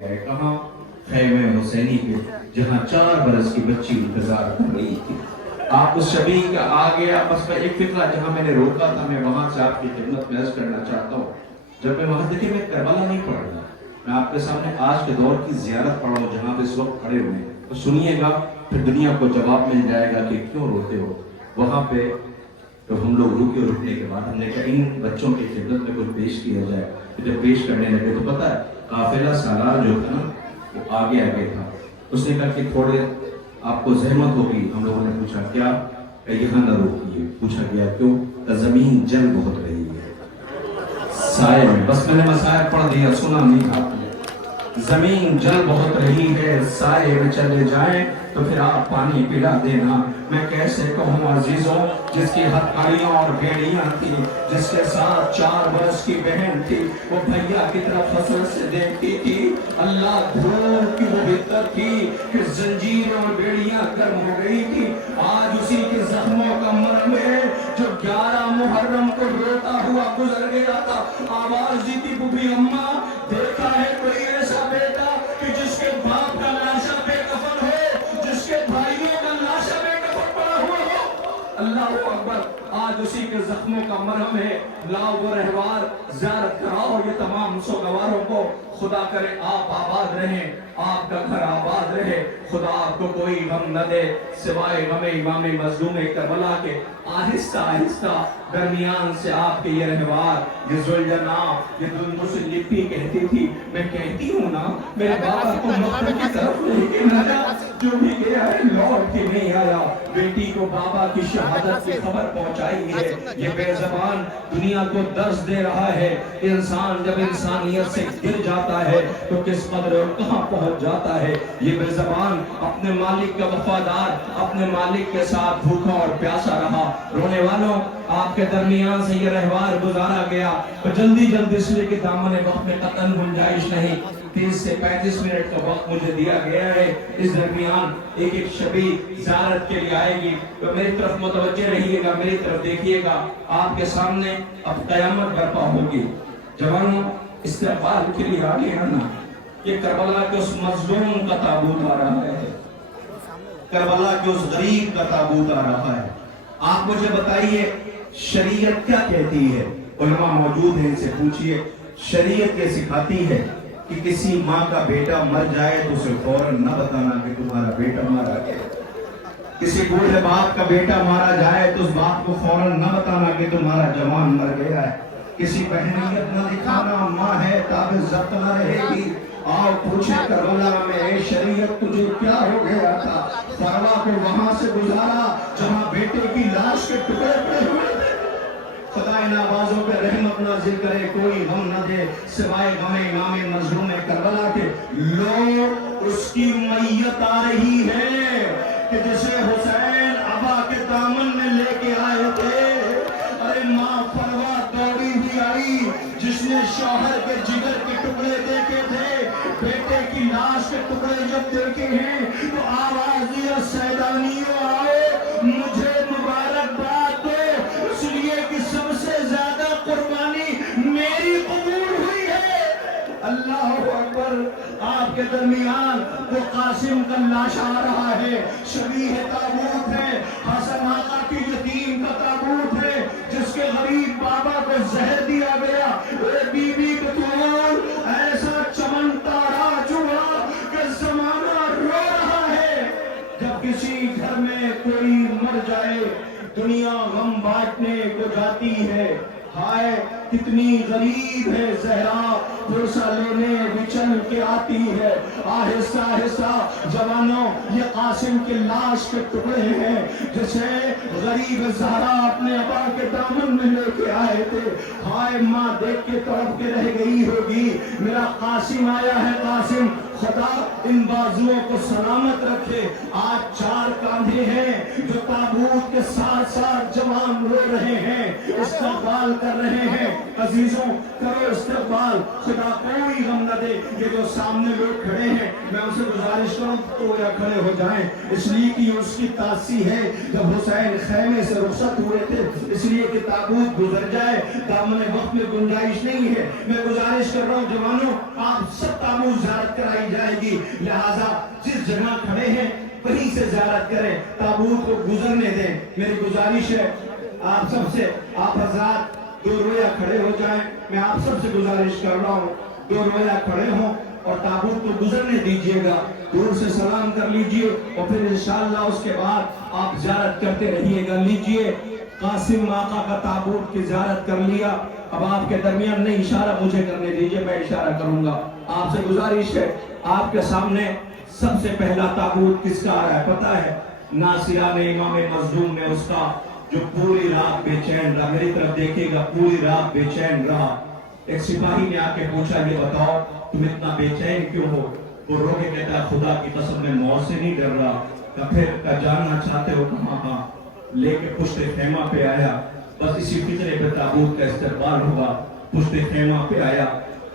ہے کہاں؟ خیمہ حسینی پہ، جہاں 4 برس کی بچی انتظار کر رہی تھی۔ آپ اس شبیہ کا آ گیا، بس میں ایک فکرہ جہاں میں نے روکا تھا، میں وہاں سے آپ کی خدمت میں عرض کرنا چاہتا ہوں۔ جب میں وہاں دیکھیں، میں کربلا نہیں پڑھ رہا، میں آپ کے سامنے آج کے دور کی زیارت پڑھ رہا ہوں جہاں پہ اس وقت کھڑے ہوئے ہیں، تو سنیے گا، پھر دنیا کو جواب مل جائے گا کہ کیوں روتے ہو۔ وہاں پہ تو ہم لوگ رکے، رکنے کے بعد ہم نے کہا ان بچوں کی خدمت میں کچھ پیش کیا جائے۔ جب پیش کرنے لگے تو پتہ ہے قافلہ سالار جو تھا نا، وہ آگے آگے تھا۔ اس نے کہا کہ تھوڑے آپ کو زحمت ہوگی۔ ہم لوگوں نے پوچھا کیا؟ کہ یہاں نہ روکیے۔ پوچھا گیا کیوں؟ کہ زمین جل بہت رہی ہے سائے میں۔ بس میں نے مسائل پڑھ دیا، سنا نہیں آپ نے۔ زمین جل بہت رہی ہے، سائے میں چلے جائیں تو پھر آپ پانی پلا دینا۔ میں کیسے کہوں عزیزوں، جس کی ہتھکڑیاں اور بیڑیاں تھی، جس کے ساتھ 4 برس کی بہن تھی، وہ بھیا کی طرف حسرت سے دیکھتی تھی۔ اللہ دھوپ کی وہ بہتر تھی کہ زنجیر اور بیڑیاں گرم ہو گئی تھی۔ آج اسی کے زخموں کا مرہم ہے جو 11 محرم کو روتا ہوا گزر گیا تھا۔ آواز دی تھی بوبھی اماں، دیکھا ہے کوئی ایسا بیٹا کہ جس کے باپ کا لاشا بے کفن ہو، جس کے بھائیوں کا لاشا بے کفن پڑا ہوا ہو؟ اللہ اکبر، آج اسی کے زخموں کا مرہم ہے۔ لاؤ وہ رہوار، زیارت کراؤ یہ تمام سوگواروں کو۔ خدا کرے آپ آباد رہیں، آپ کا گھر آباد رہے، خدا آپ کو کوئی غم نہ دے سوائے غم امام مظلوم کربلا کے۔ آہستہ آہستہ درمیان سے آپ کے یہ رہوار، یہ ذوالجناح، یہ دلدس لپی کہتی تھی، میں کہتی ہوں نا میرے بابا کو مقبر کی طرف لے کے نہ جا، جو بھی گیا ہے لوٹ کے نہیں آیا۔ بیٹی کو بابا کی شہادت کی خبر پہنچائی ہے، یہ بے زبان دنیا کو درس دے رہا ہے۔ انسان جب انسانیت سے گر جاتا ہے تو کس قدر اور کہاں پہنچ جاتا ہے۔ یہ بے زبان اپنے مالک کا وفادار، اپنے مالک کے ساتھ بھوکا اور پیاسا رہا۔ رونے والوں، آپ کے درمیان سے یہ رہوار گزارا گیا، تو جلدی جلدی اس لیے کہ دامن وقت میں قطعاً گنجائش نہیں، 30 سے 35 منٹ کا وقت مجھے دیا گیا ہے۔ اس درمیان ایک ایک شبی زیارت کے لیے آئے گی، تو میری طرف متوجہ رہیے گا، میری طرف دیکھیے گا۔ آپ کے سامنے اب قیامت برپا ہوگی۔ جوانوں، استقبال کے لیے آگے آنا۔ یہ کربلا کے اس مظلوم کا تابوت آ رہا ہے، کربلا کے اس غریب کا تابوت آ رہا ہے۔ آپ مجھے بتائیے شریعت کیا کہتی ہے؟ علماء موجود ہیں، ان سے پوچھئے شریعت یہ سکھاتی ہے کہ کسی ماں کا بیٹا مر جائے تو اسے فوراً نہ بتانا کہ تمہارا بیٹا مارا گیا۔ کسی بوڑھے باپ کا بیٹا مارا جائے تو اس باپ کو فوراً نہ بتانا کہ تمہارا جوان مر گیا ہے۔ کسی بہنیت نہ دکھانا، ماں ہے تاب ضبط نہ رہے گی۔ آؤ پوچھے کربلا میں اے شریعت تجھے کیا ہو گیا تھا؟ فروا کو وہاں سے گزارا جہاں بیٹے کی لاش کے ٹکڑے پڑے ہوئے تھے۔ خدا ان آوازوں پہ رحمت نازل کرے، کوئی غم نہ دے سوائے غم امام مظلوم کربلا کے۔ لو اس کی میت آ رہی ہے کہ جسے حسین ابا کے دامن میں لے کے آئے تھے۔ ارے ماں فروا دوڑی ہوئی آئی، جس نے شوہر کے جگر کے ٹکڑے دیکھے تھے، بیٹے کی لاش کے ٹکڑے جب دیکھے ہیں تو آواز دیا سیدانیوں آؤ مجھے مبارکباد دو، اس لیے کہ سب سے زیادہ قربانی میری قبول ہوئی ہے۔ اللہ اکبر، آپ کے درمیان وہ قاسم کا لاش آ رہا ہے، شبیہ تابوت ہے، حسن آقا کی یتیم کا تابوت ہے، جس کے غریب بابا کو زہر دیا گیا۔ اے بی بی بطول، ایسا چمن تارا چڑھا کہ زمانہ رو رہا ہے۔ جب کسی گھر میں کوئی مر جائے دنیا غم بانٹنے کو جاتی ہے۔ ہائے کتنی غریب ہے زہرا، پرسہ لینے بچل کے آتی ہے۔ آہستہ آہستہ جوانوں، یہ قاسم کے لاش کے ٹکڑے ہیں جسے غریب زہرا اپنے ابا کے دامن میں لے کے آئے تھے۔ ہائے ماں دیکھ کے تڑپ کے رہ گئی ہوگی، میرا قاسم آیا ہے۔ قاسم خدا ان بازوؤں کو سلامت رکھے۔ آج 4 کاندھے ہیں جو تابوت کے ساتھ ساتھ جوان رو رہے ہیں، استقبال کر رہے ہیں۔ عزیزوں کرو استقبال، خدا खुदा कोई गम न दे। ये जो सामने लोग खड़े हैं, मैं उनसे गुजारिश करूं तो या खड़े हो जाएं, इसलिए कि उसकी तासी है जब हुसैन खैमे से रुखसत हुए थे, इसलिए कि ताबूत गुजर जाए, दामन वक्त में गुंजाइश नहीं है। मैं गुजारिश कर रहा हूं जवानों, आप सब ताबूत ज़ियारत कराई जाएगी, लिहाजा जिस जगह खड़े हैं वहीं से ज़ियारत करें, ताबूत को गुजरने दें। मेरी गुजारिश है आप सबसे, आप हज़रात दो रोया खड़े हो जाएं। मैं आप सबसे गुजारिश कर रहा हूँ, दो रोया खड़े हों और ताबूत को गुजरने दीजिएगा, दूर से सलाम कर लीजिए और फिर इंशाअल्लाह उसके बाद आप ज़ियारत करते रहिएगा। लीजिए, कासिम आका का ताबूत की ज़ियारत कर लिया। अब आपके दरमियान नहीं, इशारा मुझे करने दीजिए, मैं इशारा करूंगा। आपसे गुजारिश है, आपके सामने सबसे पहला ताबूत किसका आ रहा है पता है? नासिरा ने, इमाम मज़लूम ने, उसका जो पूरी रात बेचैन रहा। मेरी तरफ देखिएगा, पूरी रात बेचैन रहा। एक सिपाही ने आके पूछा, ये बताओ तुम इतना बेचैन क्यों हो? वो रो के कहता है, खुदा की कसम मैं मौत से नहीं डर रहा। का फिर का जानना चाहते हो? हाँ। लेके पुश्ते खेमा पे आया, बस इसी फिक्रे पे ताबूत का इस्तेमाल हुआ। पुश्ते खेमा पे आया,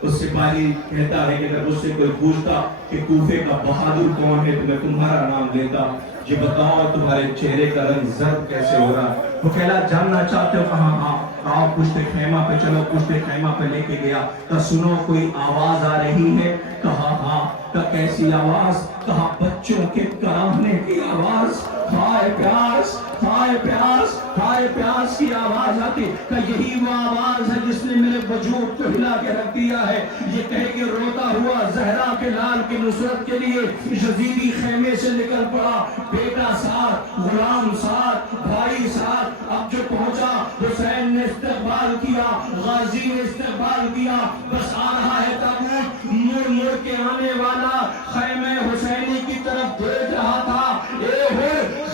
उस सिपाही कहता है कि अगर उससे कोई पूछता कि कूफे का बहादुर कौन है तो मैं तुम्हारा नाम लेता। ये बताओ तुम्हारे चेहरे का रंग जर्द कैसे हो रहा? वो कहला, जानना चाहते हो? कहा हाँ। आओ पुश्ते खेमा पे चलो। पुश्ते खेमा पे लेके गया, तो सुनो कोई आवाज आ रही है? कहा हाँ। का कैसी आवाज? कहा बच्चों के कराहने की आवाज। हाय प्यास, हाय प्यास, हाय प्यास की आवाज आती। का यही वो आवाज है जिसने मेरे वजूद को हिला के रख दिया है। ये कह के रोता हुआ ज़हरा के लाल की नुसरत के लिए यजीदी खेमे से निकल पड़ा। बेटा साथ, गुलाम साथ, भाई साथ। अब जो पहुंचा, हुसैन ने इस्तकबाल किया, गाजी ने इस्तकबाल किया। बस आ रहा है ताबूत, मुड़ मुड़ के आने वाला खैमे हुसैनी की तरफ देख रहा था।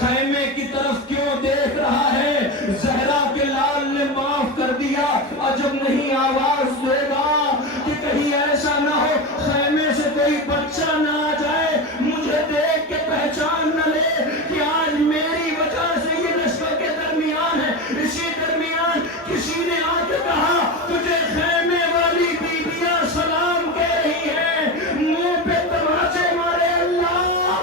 खैमे की तरफ क्यों देख रहा है? ज़हरा के लाल ने माफ कर दिया। अजब नहीं आवाज देगा कि कहीं ऐसा ना हो खैमे से कोई बच्चा ना आ जाए, मुझे देख के पहचान न ले कि आज मेरी वजह से ये लश्कर के दरमियान है। इसी दरमियान किसी ने आके कहा, तुझे खैमे वाली बीबियां सलाम कह रही है, मुंह पे तमाचे मारे। अल्लाह,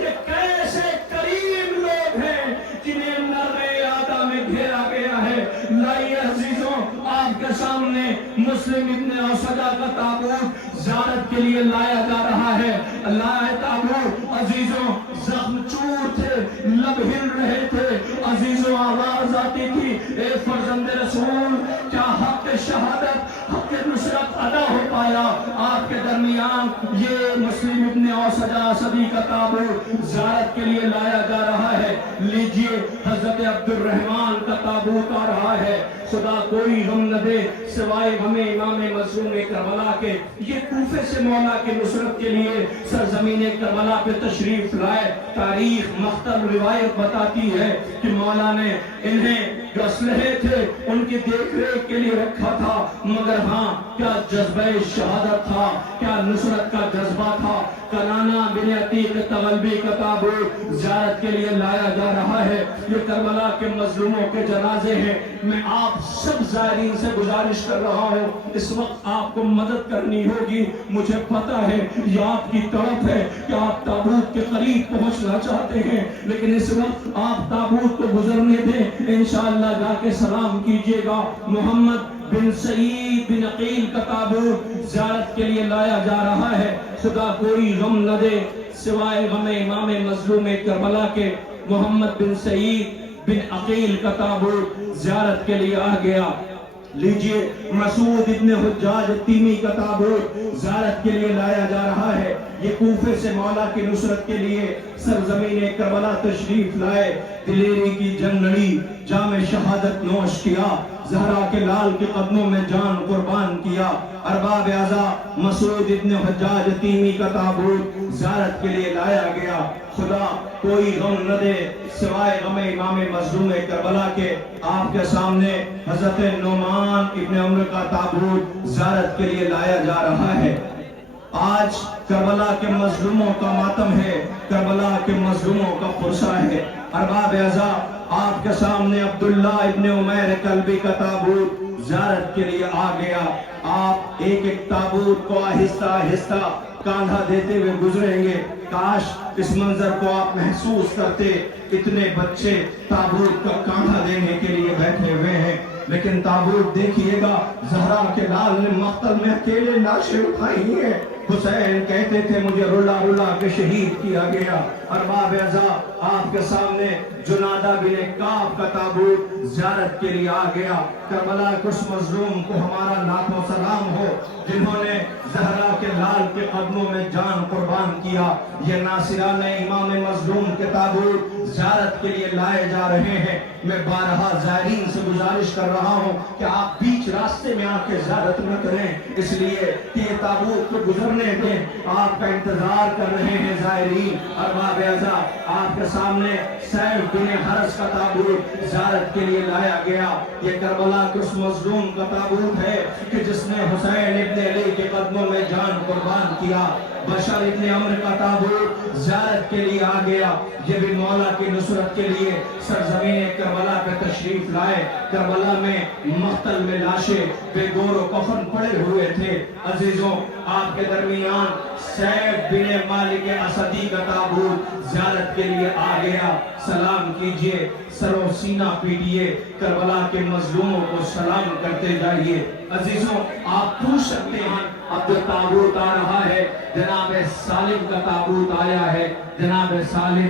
ये कैसे करीम लोग हैं जिन्हें नर्रे आदा में घेरा गया है। लाइए अजीजों, आपके सामने मुस्लिम इब्ने औसदा का ताबूत ज़ियारत के लिए लाया जा रहा है। अल्लाह है ताबूत। अजीजों, जख्म चूर थे, लब हिल रहे थे। अजीजों, आवाज आती थी, ए फर्जंद रसूल, क्या हक शहादत, हक नुसरत अदा हो पाया? आपके दरमियान ये मुस्लिम इब्ने औसदा सदी का ताबूत ज़ियारत के लिए लाया जा रहा है। लीजिए, हजरत अब्दुर्रहमान का ताबूत आ रहा है। खुदा कोई गम न दे सिवाय हमें इमाम मज़लूम करबला के। ये कूफे से मौला की नुसरत के लिए सरजमीन करबला पे तशरीफ लाए। तारीख मख्तल रिवायत बताती है कि मौला ने इन्हें जो असलहे थे उनकी देख रेख के लिए रखा था, मगर हाँ, क्या जज्बे शहादत था, क्या नुसरत का जज्बा था। कनाना बिन अतीक तगलबी का ताबूत ज़ियारत के लिए लाया जा रहा है। ये करबला के मजलूमों के जनाजे हैं। मैं आप सब ज़ायरीन से गुजारिश कर रहा हूँ, इस वक्त आपको मदद करनी होगी। मुझे पता है ये आपकी तड़प है कि आप ताबूत के करीब पहुँचना चाहते हैं, लेकिन इस वक्त आप ताबूत को गुजरने दें। इंशाअल्लाह जाके सलाम कीजिएगा। मोहम्मद बिन सईद बिन अकील का ताबूत ज़ियारत के लिए लाया जा रहा है। खुदा कोई गम न दे सिवाय गम इमाम मज़लूम करबला के। मोहम्मद बिन सईद बिन अकील का ताबूत ज़ियारत के लिए आ गया। लीजिए, मसूद इब्ने हुज्जाज तीमी का ताबूत ज़ियारत के लिए लाया जा रहा है। ये कूफे से मौला की नुसरत के लिए सरजमीन करबला तशरीफ लाए। दिलेरी की जंग लड़ी, जामे शहादत नोश किया, ज़हरा के लाल के कदमों में जान कुर्बान किया। अरबाब आज़ा मसूद इब्ने हुज्जाज तीमी का ताबूत ज़ियारत के लिए लाया गया। खुदा कोई गम न दे सिवाय गम इमाम मज़लूम करबला के। आपके सामने हज़रत नोमान इब्ने उम्र का ताबूत ज़ियारत के लिए लाया जा रहा है। आज करबला के मज़लूमों का मातम है, करबला के मज़लूमों का पुरसा है। अरबाब आज़ा, आपके सामने अब्दुल्ला इब्ने उमैर कल्बी का ताबूत زیارت کے لیے آ گیا. آپ ایک ایک تابوت کو آہستہ آہستہ کاندھا دیتے ہوئے گزریں گے. کاش اس منظر کو آپ محسوس کرتے. اتنے بچے تابوت کا کاندھا دینے کے لیے بیٹھے ہوئے ہیں، لیکن تابوت دیکھیے گا زہرا کے لال نے مقتل میں اکیلے لاشیں اٹھائی ہیں. حسین کہتے تھے مجھے رلا رلا کے شہید کیا گیا. ارباب اعزا آپ کے سامنے جنادہ بن کعب کا تابوت زیارت کے لیے آ گیا. کربلا کے اس مظلوم کو ہمارا لاکھوں سلام ہو جنہوں نے زہرا کے لال کے قدموں میں جان قربان کیا. یہ ناصران امام مظلوم کے تابوت زیارت کے لیے لائے جا رہے ہیں. میں بارہا زائرین سے گزارش کر رہا ہوں کہ آپ بیچ راستے میں آ کے زیارت نہ کریں، اس لیے کہ یہ تابوت کو گزرنے دیں. آپ کا انتظار کر رہے ہیں زائرین. ارباب اعزا آپ کے سامنے سیف بن حرس کا تابوت زیارت کے لیے لایا گیا. یہ کربلا کے اس مظلوم کا تابوت ہے کہ جس نے حسین ابن علی کے قدموں میں جان قربان کیا. بشر ابن عمر کا تابوت زیارت کے لیے آ گیا. یہ بھی مولا کی نصرت کے لیے سرزمین کربلا پہ تشریف لائے. کربلا میں مقتل میں لاشیں بے گور و کفن پڑے ہوئے تھے. عزیزوں آپ کے درمیان سیف بن مالک اسدی کا تابوت زیارت کے لیے آ گیا. سلام کیجئے، سر و سینہ پیٹیے، کربلا کے مظلوموں کو سلام کرتے جائیے. عزیزوں آپ پوچھ سکتے ہیں اب جو تابوت آ رہا ہے، جناب سالم کا تابوت آیا ہے، جناب سالم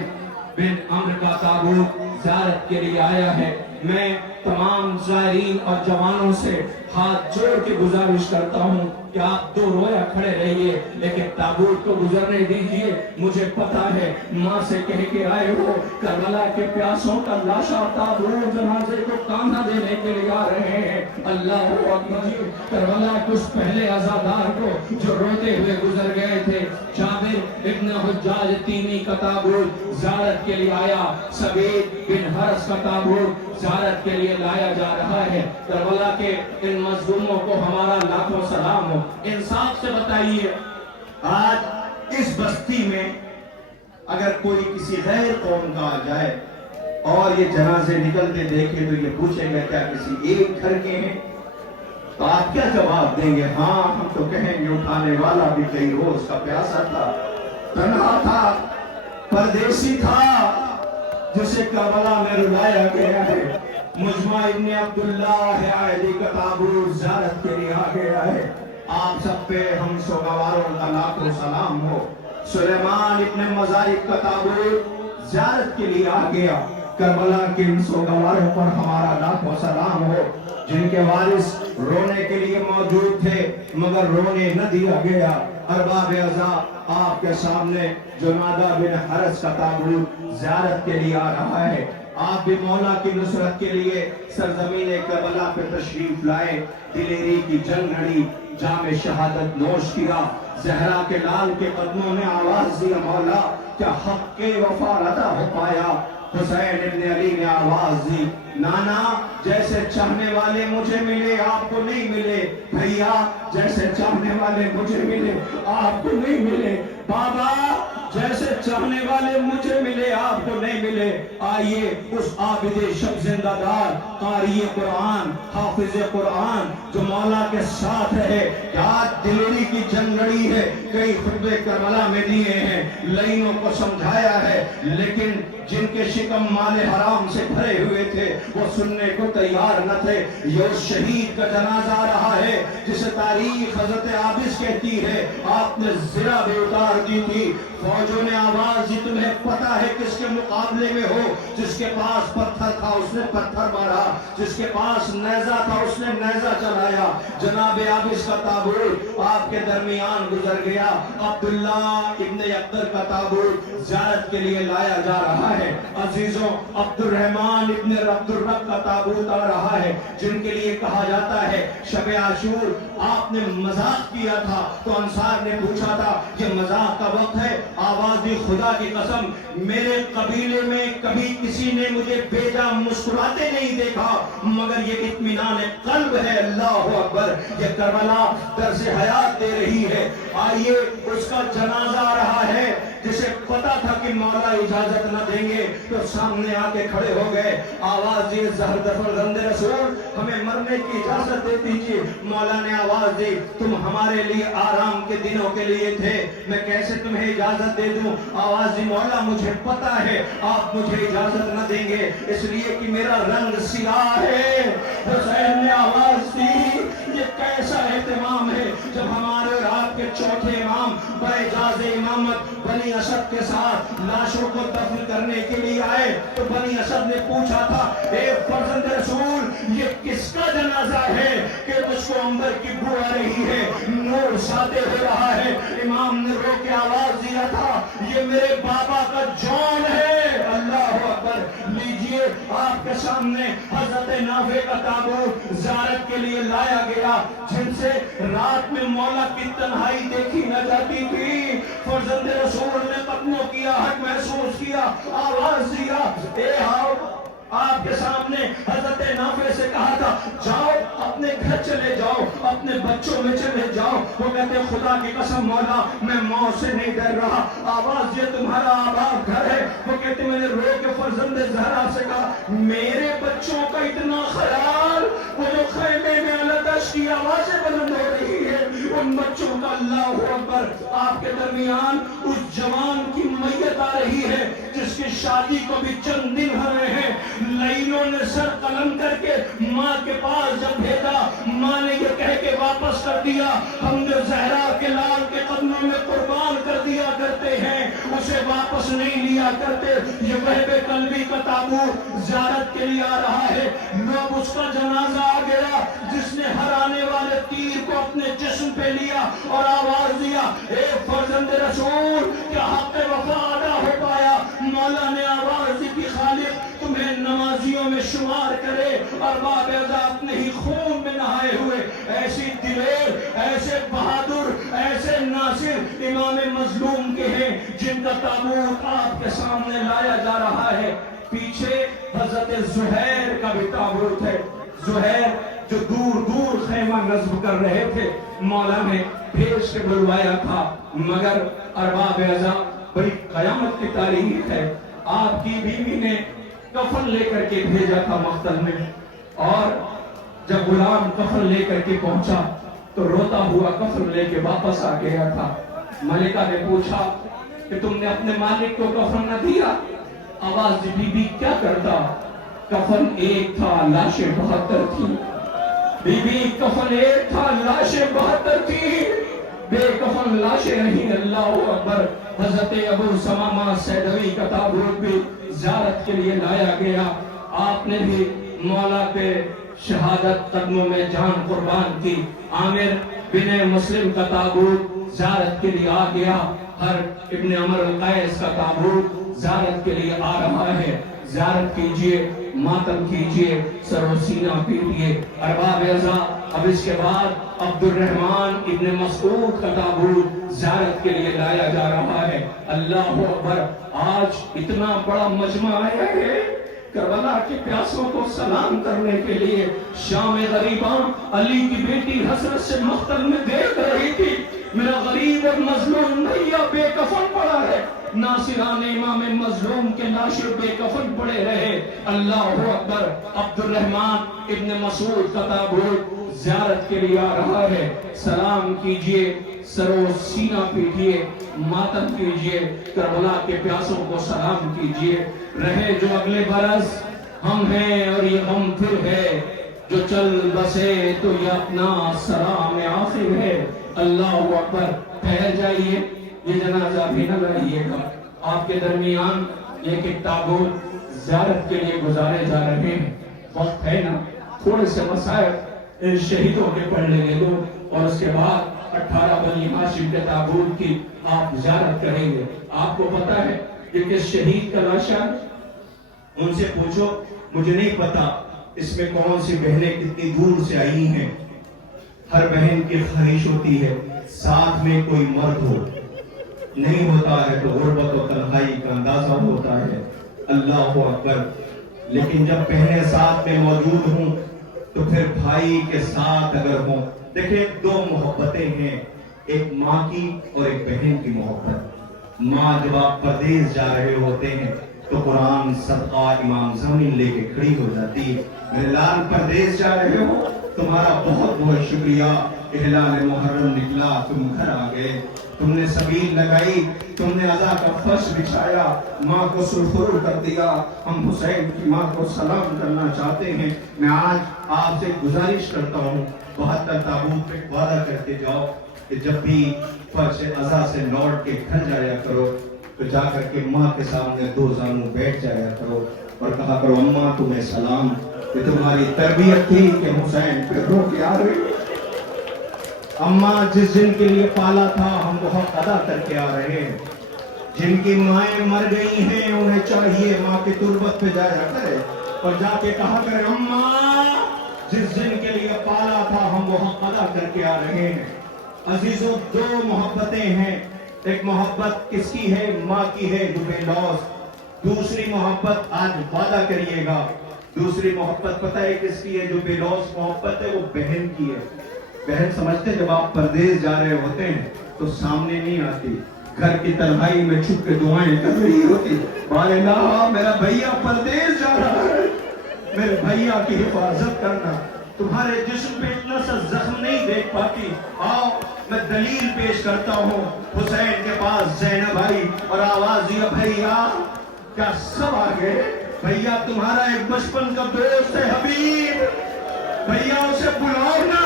بن عمر کا تابوت زیارت کے لیے آیا ہے. میں تمام زائرین اور جوانوں سے ہاتھ جوڑ کے گزارش کرتا ہوں کہ آپ دو رویا کھڑے رہیے، لیکن تابوت کو گزرنے دیجئے. مجھے پتا ہے ماں سے کہہ کے آئے ہو کربلا کے پیاسوں کا لاشا تابوت جنازے کو کاندھا دینے کے لیے آ رہے ہیں. اللہ اکبر. کربلا کچھ پہلے عزادار کو جو روتے ہوئے گزر گئے تھے، جابر ابن حجاج تیمی کا تابوت زیارت کے لیے آیا. سبید بن حرس کا تابوت زیارت کے لیے لایا جا رہا ہے. کربلا کے ان مظلوموں کو ہمارا لاکھوں سلام ہو. انصاف سے بتائیے آج اس بستی میں اگر کوئی کسی غیر قوم کا آ جائے اور یہ جنازے نکلتے دیکھے تو یہ پوچھے گا کیا کسی ایک گھر کے ہیں؟ تو آپ کیا جواب دیں گے؟ ہاں ہم تو کہیں گے اٹھانے والا بھی کئی روز کا پیاسا تھا، تنہا تھا، پردیسی تھا، جسے کربلا میں رلایا گیا ہے. مجمع ابن عبداللہ عائلی کا تابوت زیارت کے لیے آ گیا ہے. آپ سب پہ ہم سوگواروں کا لاکھوں سلام ہو. سلیمان ابن مزارک کا تابوت زیارت کے لیے آ گیا. کربلا کے ان سوگواروں پر ہمارا لاکھوں سلام ہو جن کے وارث رونے کے لیے موجود تھے مگر رونے نہ دیا گیا. ارباب اعزا آپ کے سامنے جنادہ بن حرس کا تابوت زیارت کے لیے آ رہا ہے. آپ بھی مولا کی نصرت کے لیے سرزمین کربلا پہ تشریف لائے. دلیری کی جنگ لڑی، جام شہادت نوش کیا. زہرا کے لال کے قدموں میں آواز دیا مولا کیا حق کے وفا ادا ہو پایا. حسین ابن علی نے آواز دی نانا جیسے چاہنے والے مجھے ملے آپ کو نہیں ملے. بھیا جیسے چاہنے والے مجھے ملے آپ کو نہیں ملے. بابا جیسے چاہنے والے مجھے ملے آپ کو نہیں ملے. آئیے اس عابد شب زندہ دار قاری قرآن حافظ قرآن جو مولا کے ساتھ ہے، آج دلیری کی جنگ لڑی ہے، کئی خطبے کربلا میں دیے ہیں، لائنوں کو سمجھایا ہے، لیکن جن کے شکم مال حرام سے بھرے ہوئے تھے وہ سننے کو تیار نہ تھے. یہ اس شہید کا جنازہ رہا ہے جسے تاریخ حضرت عابس کہتی ہے آپ نے زرہ بھی اتار دی تھی. فوجوں نے آواز دی تمہیں پتا ہے کس کے مقابلے میں ہو؟ جس کے پاس پتھر تھا اس نے پتھر مارا، جس کے پاس نیزہ تھا اس نے نیزہ چلایا. جناب عابس کا تابوت آپ کے درمیان گزر گیا. عبداللہ ابن یقدر کا تابوت زیارت کے لیے لایا جا رہا ہے. عزیزوں عبد الرحمن ابن عبد الرب کا تابوت آ رہا ہے جن کے لیے کہا جاتا ہے شب عاشور آپ نے مذاق کیا تھا تو انصار نے پوچھا تھا یہ مذاق کا وقت ہے. آواز دی خدا کی قسم میرے قبیلے میں کبھی کسی نے مجھے بیجا مسکراتے نہیں دیکھا مگر یہ اطمینان قلب ہے. اللہ اکبر. یہ کربلا درس حیات دے رہی ہے. آئیے اس کا جنازہ آ رہا ہے جسے पता था कि मौला इजाजत न देंगे, तो सामने आके खड़े हो गए। आवाज दिए, ज़हर दफर गंदे रसूल, हमें मरने की इजाजत दे दीजिए। मौला ने आवाज दी, तुम हमारे लिए आराम के दिनों के लिए थे, मैं कैसे तुम्हें इजाजत दे दूं? आवाज दी, मौला मुझे पता है आप मुझे इजाजत न देंगे, इसलिए कि मेरा रंग सियाह है। हुसैन ने आवाज दी, ये कैसा एहतमाम है जब हमारे और आपके चौथे इमाम बएजाज इमामत बनी असद के साथ लाशों को दफन करने के लिए आए, तो बनी असद ने पूछा था, ए फर्जंद रसूल, ये किसका जनाजा है कि मुझको अंबर की बू आ रही है, नूर साते हो रहा है? इमाम ने रो के आवाज दिया था, ये मेरे बाबा का जौन है। अल्लाह अकबर। लीजिए, आपके सामने हजरत नाफे का ताबूत ज़ियारत के लिए लाया गया, जिनसे रात में मौला की तन्हाई देखी न जाती थी। फर्जंद रसूल ने कदमों की आहट महसूस किया, आवाज दिया, ए आओ। आपके सामने हजरत नाफे से कहा था, जाओ अपने घर चले जाओ, अपने बच्चों में चले जाओ। वो कहते, खुदा की कसम मौला, मैं मौत से नहीं डर रहा। आवाज ये, तुम्हारा आबाद घर है? वो कहते, मैंने रो के फर्जंद ज़हरा से कहा, मेरे बच्चों का इतना ख्याल, वो जो खैमे में अलगश की आवाजें बुलंद हो रही है, उन बच्चों का। अल्लाह अकबर। आपके दरमियान उस जवान की मैयत आ रही है, जिसकी शादी को भी चंद दिन हो रहे हैं। लईलों ने सर कलम करके माँ के पास जब भेजा, माँ ने ये कह के वापस कर दिया, हमने ज़हरा के लाल के कदमों में कुर्बान कर दिया करते हैं, उसे वापस नहीं लिया करते। ये वहबे कल्बी का ताबूत ज़ियारत के लिए आ रहा है। लोग उसका जनाजा आ गया, जिसने हराने वाले तीर को अपने जिस्म पे लिया और आवाज दिया, ए फर्जंद रसूल, क्या हक़ वफा अदा हो पाया? मौला ने आवाज दी कि खालिक तुम्हें नमाजियों में शुमार करे, और बाबेदा अपने ही खून में नहाए हुए ऐसी दिलेर, ऐसे बहादुर, ऐसे नासिर इमाम मजलूम के हैं, जिनका ताबूत आपके सामने लाया जा रहा है। पीछे हजरत ज़ुहैर का भी ताबूत है। ज़ुहैर जो दूर दूर खैमा नस्ब कर रहे थे, मौला ने भेज के बुलवाया था, मगर अरबाब अज़ा, बड़ी कयामत की तारीख है, आपकी बीवी ने कफन लेकर के भेजा था मख्तल में, और जब गुलाम कफन लेकर के पहुंचा तो रोता हुआ कफन लेके वापस आ गया था। मलिका ने पूछा कि तुमने अपने मालिक को कफन न दिया? आवाज दी, बीबी क्या करता, कफन एक था, लाशें 72 थी। बीबी, कफन एक था, लाशें 72 थी, बेकफन लाशें नहीं। अल्लाह अकबर। हजरत अबू समामा सैदवी का ताबूत भी ज़ियारत के लिए लाया गया। आपने भी मौला पे शहादत कदमों में जान कुर्बान की। आमिर बिन मुस्लिम का ताबूत ज़ियारत के लिए आ गया। हर इब्न अमर अल-कैस का ताबूत ज़ियारत के लिए आ रहा है। ज़ियारत कीजिए, मातम कीजिए, सरोसीना पीटिए। अरबाब अज़ा, अब इसके बाद अब्दुर्रहमान इब्न मसऊद का ताबूत ज़ियारत के लिए लाया जा रहा है। अल्लाह अकबर। आज इतना बड़ा मजमा आया है करबला के प्यासों को सलाम करने के लिए। शाम गरीबा अली की बेटी हसरत से मख्तल में देख रही थी, मेरा गरीब और मजलूम भैया बेकफन पड़ा है। नासिरान इमाम मजलूम के लाशें बेकफन पड़े रहे। अल्लाह अकबर। अब्दुर्रहमान इब्न मसूद का ताबूत ज़ियारत के लिए आ रहा है। सलाम कीजिए, सरो सीना पीटिए, मातम कीजिए, करबला के प्यासों को सलाम कीजिए। रहे जो अगले बरस हम हैं और ये हम फिर है, जो चल बसे तो ये अपना सलाम आखिर है। अल्लाह अकबर। ठहर जाइए, ये जनाजा भी न लाइएगा। आपके दरमियान एक ताबूत ज़ियारत के लिए गुजारे जा रहे हैं। वक्त है ना, थोड़े से मसाइल इन शहीदों के पढ़ लेने दो, और उसके बाद 18 बनी हाशिम के ताबूत की आप ज़ियारत करेंगे। आपको पता है कि किस शहीद का लाशा है? उनसे पूछो, मुझे नहीं पता इसमें कौन सी बहनें कितनी दूर से आई हैं। हर बहन की ख्वाहिश होती है साथ में कोई मर्द हो, नहीं होता है तो गुर्बत और तन्हाई का अंदाजा होता है। अल्लाह अकबर। लेकिन जब बहनें साथ में मौजूद हों तो फिर भाई के साथ अगर हों, देखिए दो मोहब्बतें हैं, एक माँ की और एक बहन की मोहब्बत। माँ जब आप परदेश जा रहे होते हैं तो कुरान सदका इमाम ज़मीन लेके खड़ी हो जाती है। मेरे लाल परदेश जा रहे हो, तुम्हारा बहुत बहुत शुक्रिया। इहलाल मुहर्रम निकला, तुम घर आ गए, तुमने सबील लगाई, तुमने अज़ा का फर्श बिछाया, माँ को सुरखुरू कर दिया। हम हुसैन की माँ को सलाम करना चाहते हैं। मैं आज आपसे गुजारिश करता हूँ, 72 ताबूत पे वादा करके जाओ कि जब भी फर्श अज़ा से लौट के घर जाया करो तो जाकर के माँ के सामने दो जानू बैठ जाया करो और कहा करो, अम्मा तुम्हें सलाम। ये तुम्हारी तरबियत थी कि हुसैन पे रो के आ रही। अम्मा जिस जिन के लिए पाला था हम बहुत अदा करके आ रहे हैं। जिनकी माएं मर गई हैं उन्हें चाहिए माँ की तुरबत पे जाया करे और जाके कहा करे, अम्मा जिस जिन के लिए पाला था हम बहुत अदा करके आ रहे हैं। अजीजों, दो मोहब्बतें हैं। एक मोहब्बत किसकी है? माँ की है, जो बेलौस। दूसरी मोहब्बत, आज वादा करिएगा, दूसरी मोहब्बत पता है किसकी है? जो बेलौस मोहब्बत है वो बहन की है। बहन समझते, जब आप परदेश जा रहे होते हैं तो सामने नहीं आती, घर की तन्हाई में छुप के दुआएं कर रही होती, बाला मेरा भैया परदेश जा रहा है, मेरे भैया की हिफाजत करना। तुम्हारे जिस्म पे इतना सा जख्म नहीं देख पाती। आओ मैं दलील पेश करता हूँ। हुसैन के पास ज़ैनब आई और आवाज दिया, भैया क्या सब आ गए? भैया तुम्हारा एक बचपन का दोस्त है हबीब, भैया उसे बुलाओ ना।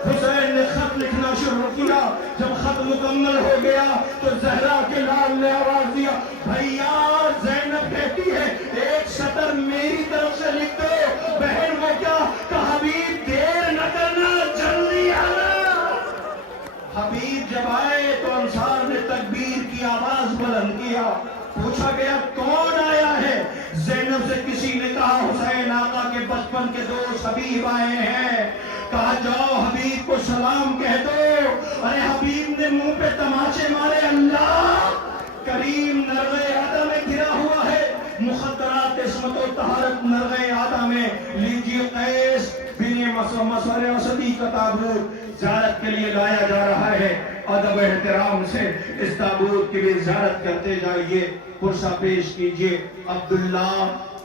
हुसैन ने खत लिखना शुरू किया। जब खत मुकम्मल हो गया तो जहरा के लाल ने आवाज दिया, भैया ज़ैनब कहती है एक सतर मेरी तरफ से लिख दो। बहन वो क्या? कहा हबीब देर न करना, जल्दी आना। हबीब जब आए तो अंसार ने तकबीर की आवाज बुलंद किया। पूछा गया कौन आया है? ज़ैनब से किसी ने कहा हुसैन आका के बचपन के दोस्त हबीब आए हैं। कहा जाओ हबीब को सलाम कह दो। अरे हबीब ने मुंह पे तमाचे मारे, अल्लाह करीम नरगे आदा में गिरा हुआ है, मुखद्दरात इस्मत और तहारत नरगे आदा में। लीजिए कैस बिन मसर असदी का ताबूत ज़ियारत के लिए लाया जा रहा है। अदब एहतराम से इस ताबूत की भी ज़ियारत करते जाइए। पुरसा पेश कीजिए, अब्दुल्ला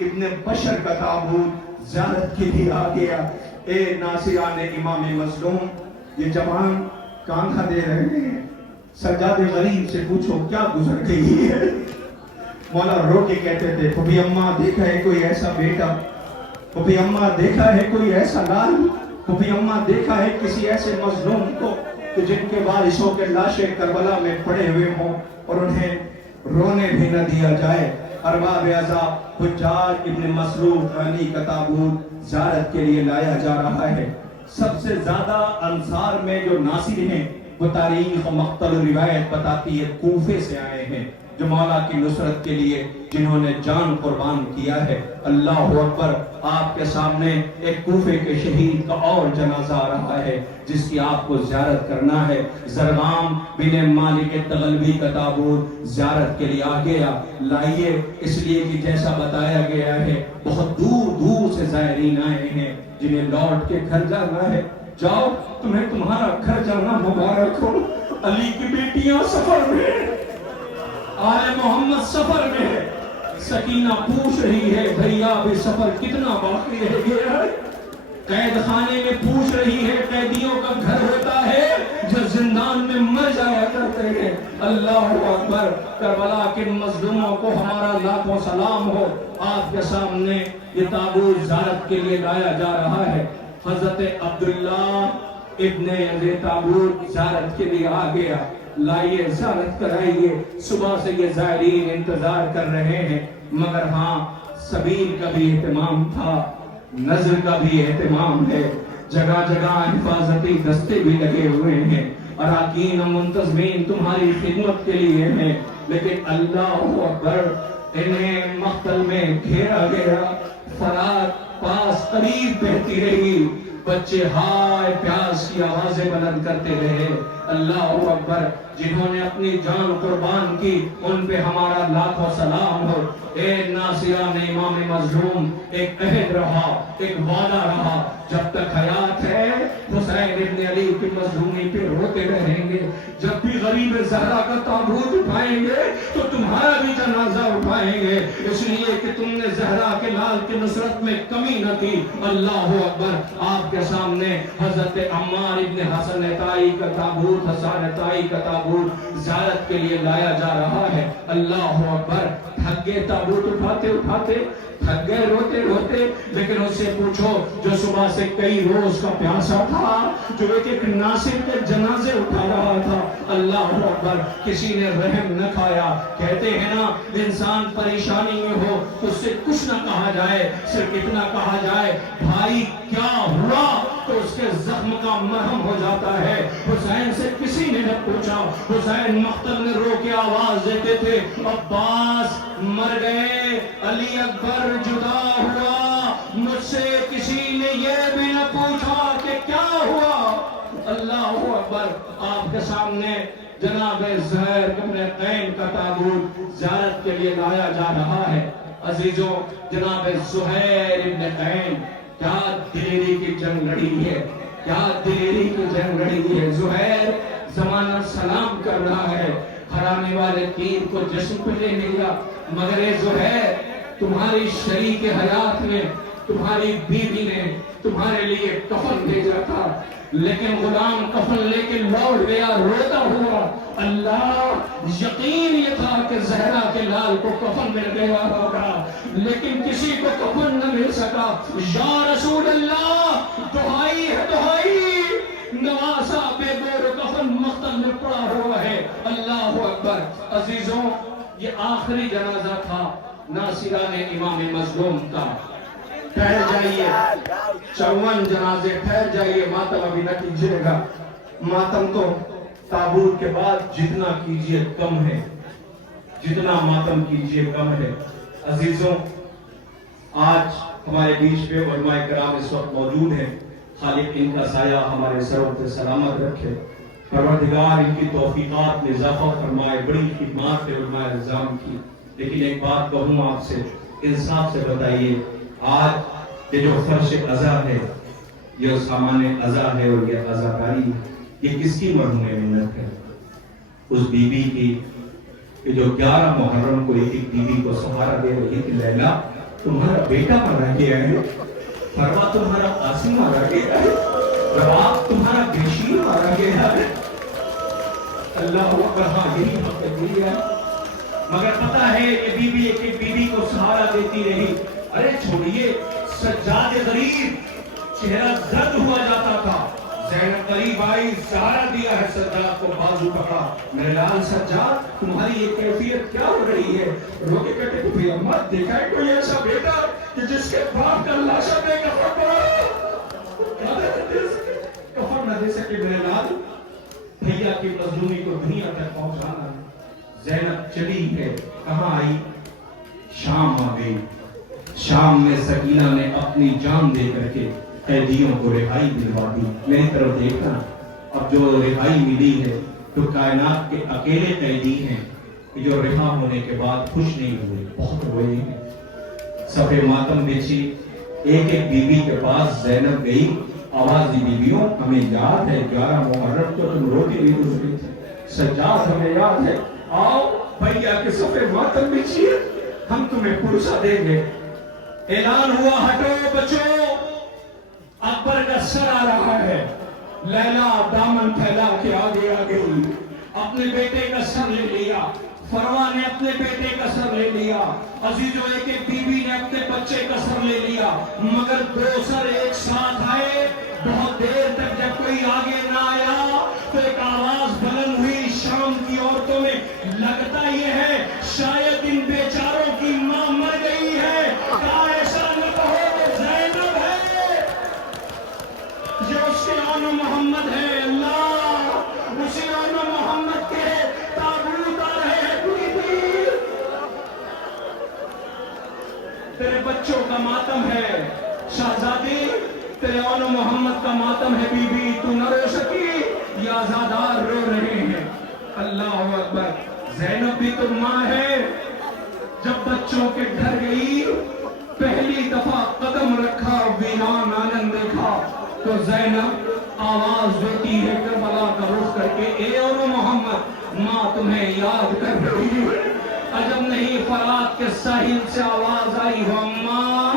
इब्न बशर का ताबूत ज़ियारत के लिए आ गया। ए नासिरान इमाम मज़लूम, ये जवान कांखा दे रहे हैं। सज्जाद गरीब से पूछो क्या गुजर गई है। मौला रो के कहते थे, फूफी अम्मा देखा है कोई ऐसा बेटा, फूफी अम्मा देखा है कोई ऐसा लाल, फूफी अम्मा देखा है किसी ऐसे मजलूम को कि जिनके वारिसों के लाशें करबला में पड़े हुए हों और उन्हें रोने भी न दिया जाए। अरबाब अज़ा हुज्जाज इब्न मसरूफ अली का ताबूत ज़ियारत के लिए लाया जा रहा है। सबसे ज्यादा अंसार में जो नासिर हैं वो तारीख और मक्तल रिवायत बताती है कूफे से आए हैं, जो मौला की नुसरत के लिए जिन्होंने जान कुर्बान किया है। अल्लाह अकबर। आपके सामने एक कूफे के शहीद का और जनाजा आ रहा है जिसकी आपको ज़ियारत करना है। ज़रगाम बिन मालिक तगलबी का ताबूत ज़ियारत के लिए आ गया। लाइए, इसलिए कि जैसा बताया गया है बहुत दूर दूर से ज़ायरीन आए हैं जिन्हें लौट के घर जाना है। जाओ, तुम्हें तुम्हारा घर जाना मुबारक हो। अली की बेटियां सफर में, आले मोहम्मद सफर में है। सकीना पूछ रही है भैया अभी सफर कितना बाकी रह गया है। कैद खाने में पूछ रही है कैदियों का घर होता है जो जिंदान में मर जाया करते हैं। अल्लाह अकबर। करबला के मजलूमों को हमारा लाखों सलाम हो। आपके सामने ये ताबूत ज़ियारत के लिए लाया जा रहा है। हजरत अब्दुल्ला इब्ने यज़ीद ताबूत ज़ियारत के लिए आ गया। लाइए, ज़ियारत कराइए। सुबह से ये ज़ायरीन इंतजार कर रहे हैं, मगर हाँ, सबील का भी एहतमाम था, नजर का भी एहतमाम है। जगह जगह हिफाजती दस्ते भी लगे हुए हैं। अराकीन मुंतज़मीन तुम्हारी खिदमत के लिए हैं, लेकिन अल्लाह अकबर, इन्हें मख्तल में घेरा गया। फरात पास करीब बहती रही, बच्चे हाय प्यास की आवाजें बुलंद करते रहे। अल्लाह अकबर। जिन्होंने अपनी जान कुर्बान की उन पे हमारा लाखों सलाम हो। ए नासिरान इमाम मज़लूम, एक अहद रहा, एक वादा रहा, जब तक हयात है हुसैन इब्न अली की मजलूमी पे रोते रहेंगे। जब भी गरीब ज़हरा का ताबूत उठाएंगे तो तुम्हारा भी जनाजा उठाएंगे, इसलिए कि तुमने ज़हरा के लाल की नुसरत में कमी न की। अल्लाह अकबर। आपके सामने हजरत अम्मार इब्न हसन ताई का ताबूत, हसन ताई का ताबूत ज़ियारत के लिए लाया जा रहा है। अल्लाह अकबर। थक गए ताबूत उठाते उठाते, थक गए रोते रोते, लेकिन उससे पूछो जो सुबह से कई रोज का प्यासा था, जो एक एक नासिर के जनाजे उठा रहा था, अल्लाह अकबर, किसी ने रहम न खाया। कहते हैं ना, इंसान परेशानी में हो तो उससे कुछ ना कहा जाए, सिर्फ इतना कहा जाए भाई क्या हुआ, तो उसके जख्म का मरहम हो जाता है। हुसैन से किसी ने न पूछा। हुसैन मख्तल में रो के आवाज देते थे, अब्बास मर गए, अली अकबर जुदा हुआ, मुझसे किसी ने ये भी न पूछा कि क्या हुआ। अल्लाह अकबर। आपके सामने जनाब ज़ुहैर इब्न कैन का ताबूत ज़ियारत के लिए लाया जा रहा है। अजीजों, जनाब ज़ुहैर इब्न कैन क्या दिलेरी की जंग लड़ी है, क्या दिलेरी की जंग लड़ी है। ज़ुहैर ज़माना सलाम कर रहा है, हराने वाले तीर को जश्न पे ले लिया, मगर ज़ुहैर तुम्हारी शरीक हयात ने, तुम्हारी बीवी ने तुम्हारे लिए कफन भेजा था, लेकिन गुलाम कफन लेके लौट गया रोता हुआ। अल्लाह, यकीन ये था कि ज़हरा के लाल को कफन मिल गया होगा, लेकिन किसी को कफन न मिल सका। या रसूल अल्लाह, दुहाई है दुहाई, नवासा बेगोर कफन मख्तल में पड़ा हुआ है। अल्लाह अकबर। अजीजों, ये आखिरी जनाजा था नासिरा ने इमाम मज़लूम का। ठहर जाइए, 54 जनाजे, ठहर जाइए, मातम अभी न कीजिएगा। मातम तो ताबूत के बाद जितना कीजिए कम है, जितना मातम कीजिए कम है। अजीजों, आज हमारे बीच में उलमाए किराम इस वक्त मौजूद हैं। खालिक इनका साया हमारे सरों पे सलामत रखे, परवरदिगार इनकी तौफीकात में इजाफा फरमाए। बड़ी खिदमत है उलमाए निज़ाम की। लेकिन एक बात कहूँ आपसे, इंसाफ से बताइए, आज ये जो फर्श अज़ा है, ये सामान्य अज़ा है और ये अज़ाकारी, ये किसकी मरहूम मिन्नत है? उस बीबी की कि जो 11 मुहर्रम को एक बीबी को सहारा दे रही थी, लैला तुम्हारा बेटा मारा गया है, फरवा तुम्हारा कासिम मारा गया है, रवाब तुम्हारा बेशीर मारा गया है। अल्लाह अकबर। हाँ, यही हक है। मगर पता है ये बीबी एक बीबी को सहारा देती रही। अरे छोड़िए, सज्जाद गरीब चेहरा दर्द हुआ जाता था, ज़ैनब करीब आई, सहारा दिया है, सज्जाद को बाजू पकड़ा, मेरे लाल सज्जाद तुम्हारी ये कैफियत क्या हो रही है? रोके कहते तो भैया मत देखा है कोई ऐसा बेटा कि जिसके बाप का लाशा पे कफन न दे सके। मेरे लाल, भैया की मजलूमी को दुनिया तक पहुंचाना। ज़ैनब चली है, कहाँ आई? शाम आ गई। शाम में सकीना ने अपनी जान दे करके कैदियों को रिहाई दिलवा दी। मेरी तरफ देखना, अब जो रिहाई मिली है तो कायनात के अकेले कैदी हैं जो रिहा होने के बाद खुश नहीं हुए, बहुत रोए हैं। सफे मातम बिछी, एक एक बीबी के पास ज़ैनब गई, आवाज दी, बीबियों हमें याद है 11 मुहर्रम को तुम रोती हुई गुजरी थी, सज्जाद हमें याद है, आओ भैया के सफे मातम बिछिए, हम तुम्हें पुरसा देंगे। ऐलान हुआ, हटो बचो, अकबर का सर आ रहा है। लैला दामन फैला के आगे आ गई, अपने बेटे का सर ले लिया। फरवा ने अपने बेटे का सर ले लिया। अजीजों, एक एक बीबी ने अपने बच्चे का सर ले लिया, मगर 2 सर एक साथ आए। बहुत देर तक जब कोई आगे ना आया तो एक आवाज बुलंद हुई शाम की औरतों में, लगता यह है शायद इन बेचारों की मां मर गई है। ऐसा न कहो कि ज़ैनब है, ये उसके आनो मोहम्मद है। अल्लाह, उसी आनो मोहम्मद के ताबूत आ रहे हैं। तेरे बच्चों का मातम है शाहजादी, तेरे आनो मोहम्मद का मातम है बीबी, तू न रो सकी, ये आजादार रो रहे हैं। अल्लाह अकबर। ज़ैनब भी तो माँ है, जब बच्चों के घर गई, पहली दफा कदम रखा, वीरान आनंद देखा, तो ज़ैनब आवाज देती है करबला का रुख करके, ए और मोहम्मद, माँ तुम्हें याद कर रही है। अजब नहीं फरात के साहिल से आवाज आई हो, माँ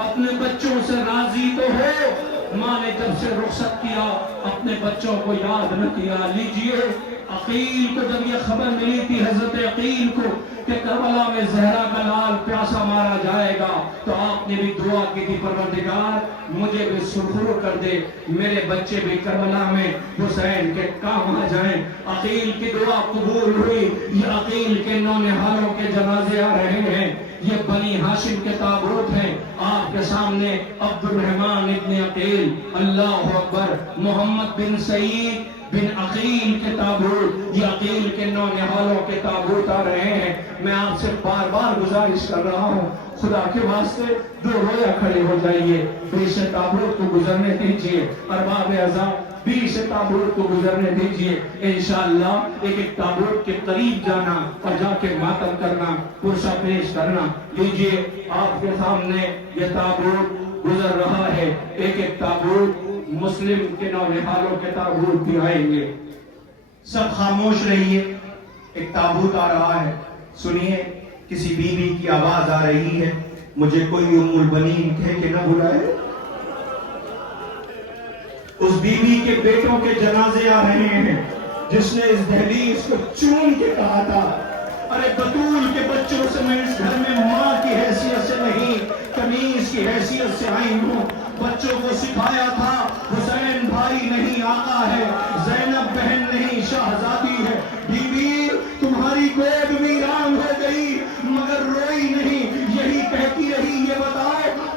अपने बच्चों से राजी तो हो। माँ ने जब से रुखसत किया अपने बच्चों को याद न किया। लीजिए, अकील को जब ये खबर मिली थी, हजरत अकील को, कि करबला में जहरा का लाल प्यासा मारा जाएगा, तो आपने भी दुआ की थी, परवरदिगार मुझे भी सुरखरू कर दे, मेरे बच्चे भी करबला में हुसैन के काम आ जाएं। अकील की दुआ कबूल हुई। ये अकील के नौनिहालों के जनाजे आ रहे हैं। ये बनी हाशिम के ताबूत हैं। आपके सामने अब्दुर्रहमान इब्न अकील, अल्लाह अकबर, मोहम्मद बिन सईद बिन अकील के ताबूत, ये अकील के नौनिहालों के ताबूत आ रहे हैं। मैं आपसे बार बार गुजारिश कर रहा हूँ, खुदा के वास्ते दो रोया खड़े हो जाइए, बीच ताबूत को गुजरने दीजिए। अरबाब अज़ा बीच ताबूत को गुजरने दीजिए। इंशाअल्लाह एक एक ताबूत के करीब जाना और जाके मातम करना, पुरसा पेश करना। लीजिए, आपके सामने ये ताबूत गुजर रहा है। एक एक ताबूत मुस्लिम के नौनिहालों के ताबूत भी आएंगे। सब खामोश रहिए, एक ताबूत आ रहा है। सुनिए, किसी बीवी की आवाज आ रही है, मुझे कोई उम्मुल बनीन कह के न बुलाए। उस बीवी के बेटों के जनाजे आ रहे हैं, जिसने इस दहलीज को चूम के कहा था, अरे बतूल के बच्चों से मैं इस घर में माँ की हैसियत से नहीं, कमीज की हैसियत से आई हूँ। बच्चों को सिखाया था, हुसैन भाई नहीं आका है, ज़ैनब बहन नहीं शहजादी है। बीवी तुम्हारी गोद वीरान हो गई मगर रोई नहीं, यही कहती रही, ये बताओ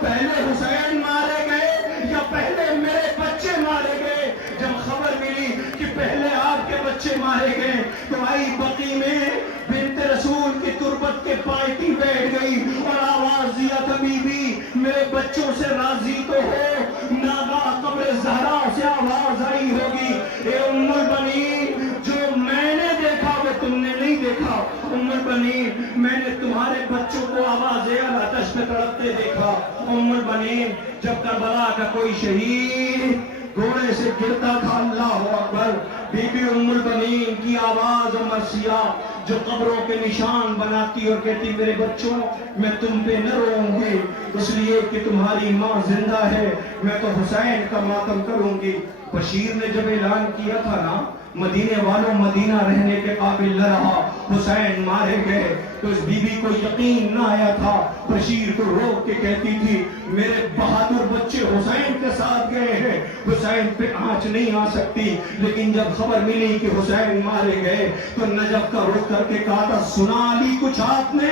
पहले हुसैन मारे गए या पहले मेरे बच्चे मारे गए? जब खबर मिली कि पहले आपके बच्चे मारे गए, तो आई बकी में बिन्त रसूल की तुरबत के पायती बैठ गई और आवाज दिया था, बीबी मेरे बच्चों से राजी तो हो। नागा कब्र ज़हरा से आवाज आई होगी, ए उम्मुल बनीन, जो मैंने देखा वो तुमने नहीं देखा। उम्मुल बनीन, मैंने तुम्हारे बच्चों को आवाज़ आतिश में तड़पते देखा। उम्मुल बनीन, जब करबला का कोई शहीद घोड़े से गिरता था, अल्लाह अकबर, बीबी उम्मुल बनीन की आवाज मरसिया जो कब्रों के निशान बनाती और कहती, मेरे बच्चों मैं तुम पे न रोऊंगी इसलिए कि तुम्हारी माँ जिंदा है, मैं तो हुसैन का मातम करूंगी। बशीर ने जब ऐलान किया था ना, मदीने वालों मदीना रहने के काबिल न रहा, हुसैन मारे गए, तो इस बीबी को यकीन न आया था। बशीर को रोक के कहती थी, मेरे बहादुर बच्चे हुसैन के साथ गए हैं, हुसैन पे आंच नहीं आ सकती। लेकिन जब खबर मिली कि हुसैन मारे गए, तो नजफ का रुख करके कहा था, सुना ली कुछ आपने?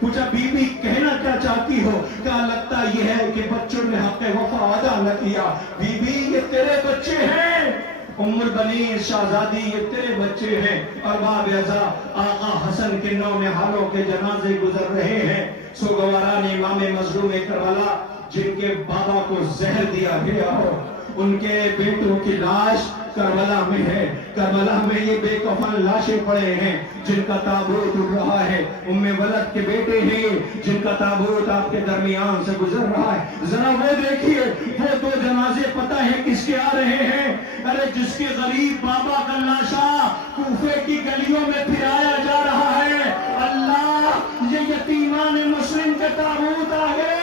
पूछा, बीबी कहना क्या चाहती हो? क्या लगता यह है कि बच्चों ने हक़ वफा अदा न किया? बीबी ये तेरे बच्चे हैं, उम्मुल बनीन शहजादी ये तेरे बच्चे हैं। और बाबा आका हसन के नौनिहालों के जनाजे गुजर रहे हैं। सोगवारान इमाम मजलूम करबला, जिनके बाबा को जहर दिया गया हो, उनके बेटों की लाश करबला में है। करबला में ये बेकफन लाशें पड़े हैं, जिनका ताबूत उड़ रहा है। उम्मे वलद के बेटे हैं, जिनका ताबूत आपके दरमियान से गुजर रहा है। जरा वो देखिए, वो दो जनाजे पता है किसके आ रहे हैं? अरे जिसके गरीब बाबा का लाशा कूफे की गलियों में फिराया जा रहा है। अल्लाह, ये यतीमान मुस्लिम के ताबूत आ गए।